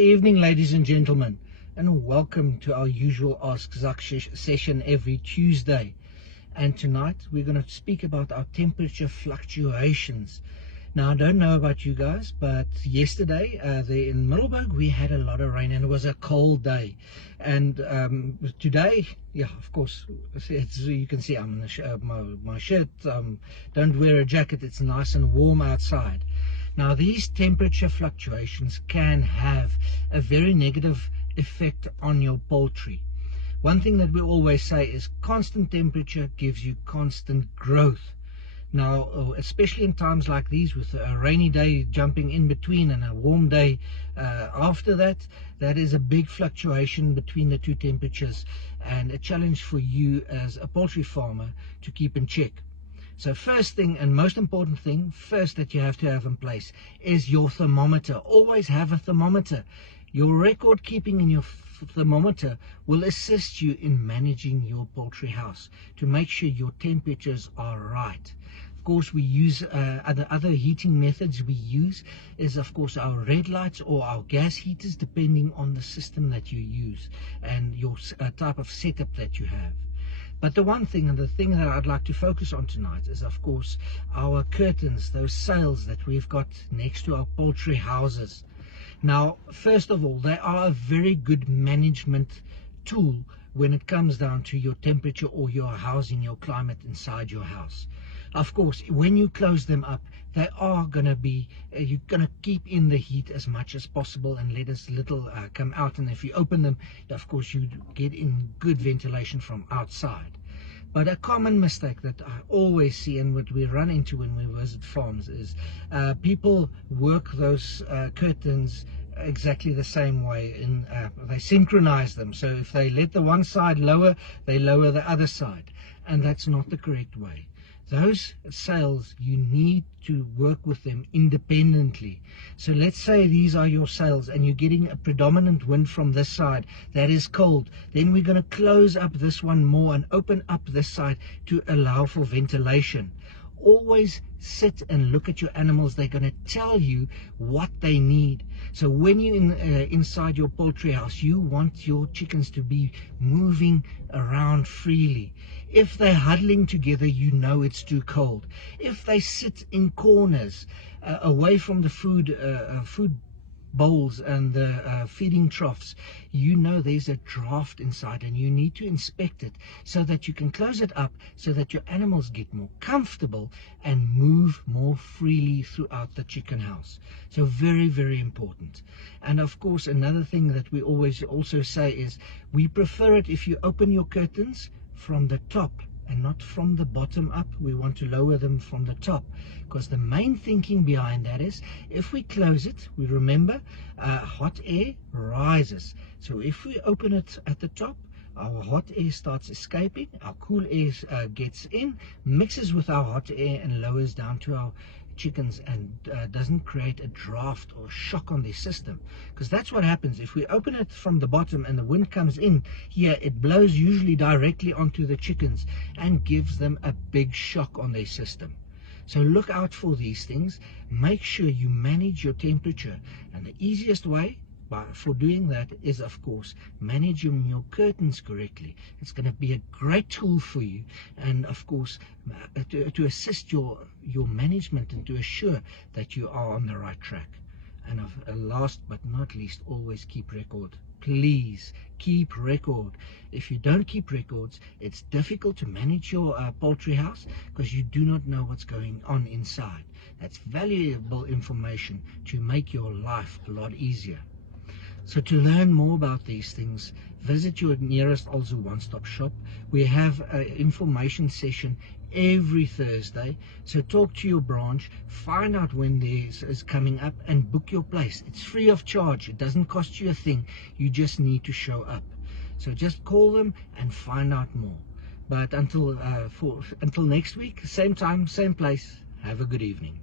evening, ladies and gentlemen, and welcome to our usual Ask Zak session every Tuesday. And tonight we're going to speak about our temperature fluctuations. Now, I don't know about you guys, but yesterday there in Middelburg we had a lot of rain and it was a cold day. And today, yeah, of course, you can see I'm in my shirt. Don't wear a jacket. It's nice and warm outside. Now, these temperature fluctuations can have a very negative effect on your poultry. One thing that we always say is constant temperature gives you constant growth. Now, especially in times like these, with a rainy day jumping in between and a warm day after that, that is a big fluctuation between the two temperatures and a challenge for you as a poultry farmer to keep in check. So first thing and most important thing first that you have to have in place is your thermometer. Always have a thermometer. Your record keeping in your thermometer will assist you in managing your poultry house to make sure your temperatures are right. Of course, we use other heating methods we use is, of course, our red lights or our gas heaters, depending on the system that you use and your type of setup that you have. But the one thing and the thing that I'd like to focus on tonight is, of course, our curtains, those sails that we've got next to our poultry houses. Now, first of all, they are a very good management tool when it comes down to your temperature or your housing, your climate inside your house. Of course, when you close them up, they are going to be, you're going to keep in the heat as much as possible and let as little come out. And if you open them, of course, you get in good ventilation from outside. But a common mistake that I always see and what we run into when we visit farms is people work those curtains exactly the same way. They synchronize them. So if they let the one side lower, they lower the other side. And that's not the correct way. Those sails, you need to work with them independently. So let's say these are your sails and you're getting a predominant wind from this side that is cold. Then we're going to close up this one more and open up this side to allow for ventilation. Always sit and look at your animals. They're going to tell you what they need. So when you're inside your poultry house, you want your chickens to be moving around freely. If they're huddling together, you know it's too cold. If they sit in corners away from the food bowls and the feeding troughs, you know there's a draft inside and you need to inspect it so that you can close it up so that your animals get more comfortable and move more freely throughout the chicken house. So very, very important. And of course, another thing that we always also say is we prefer it if you open your curtains from the top and not from the bottom up. We want to lower them from the top, because the main thinking behind that is if we close it, we remember hot air rises. So if we open it at the top, our hot air starts escaping, our cool air gets in, mixes with our hot air and lowers down to our chickens and doesn't create a draft or shock on their system. Because that's what happens if we open it from the bottom and the wind comes in here, it blows usually directly onto the chickens and gives them a big shock on their system. So look out for these things. Make sure you manage your temperature, and the easiest way for doing that is, of course, managing your curtains correctly. It's going to be a great tool for you, and of course to assist your management and to assure that you are on the right track. And last but not least, always keep record. Please keep record. If you don't keep records, it's difficult to manage your poultry house because you do not know what's going on inside. That's valuable information to make your life a lot easier. So to learn more about these things, visit your nearest Alzu one-stop shop. We have an information session every Thursday. So talk to your branch, find out when this is coming up and book your place. It's free of charge. It doesn't cost you a thing. You just need to show up. So just call them and find out more. But until next week, same time, same place, have a good evening.